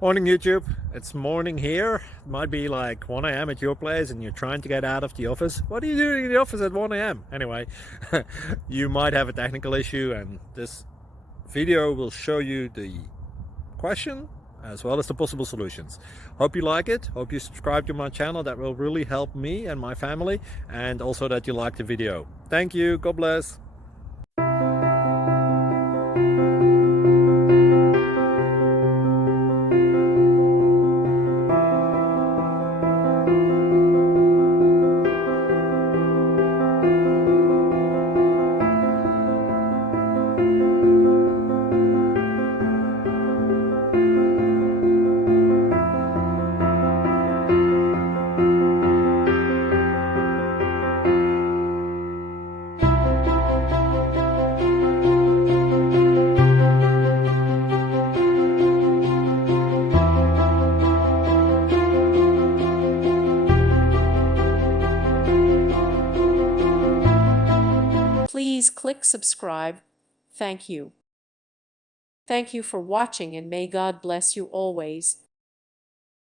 Morning YouTube, it's morning here. It might be like 1 a.m. at your place and you're trying to get out of the office. What are you doing in the office at 1 a.m.? Anyway, you might have a technical issue and this video will show you the question as well as the possible solutions. Hope you like it, hope you subscribe to my channel. That will really help me and my family, and also that you like the video. Thank you, God bless. Please click subscribe. Thank you. Thank you for watching, and may God bless you always.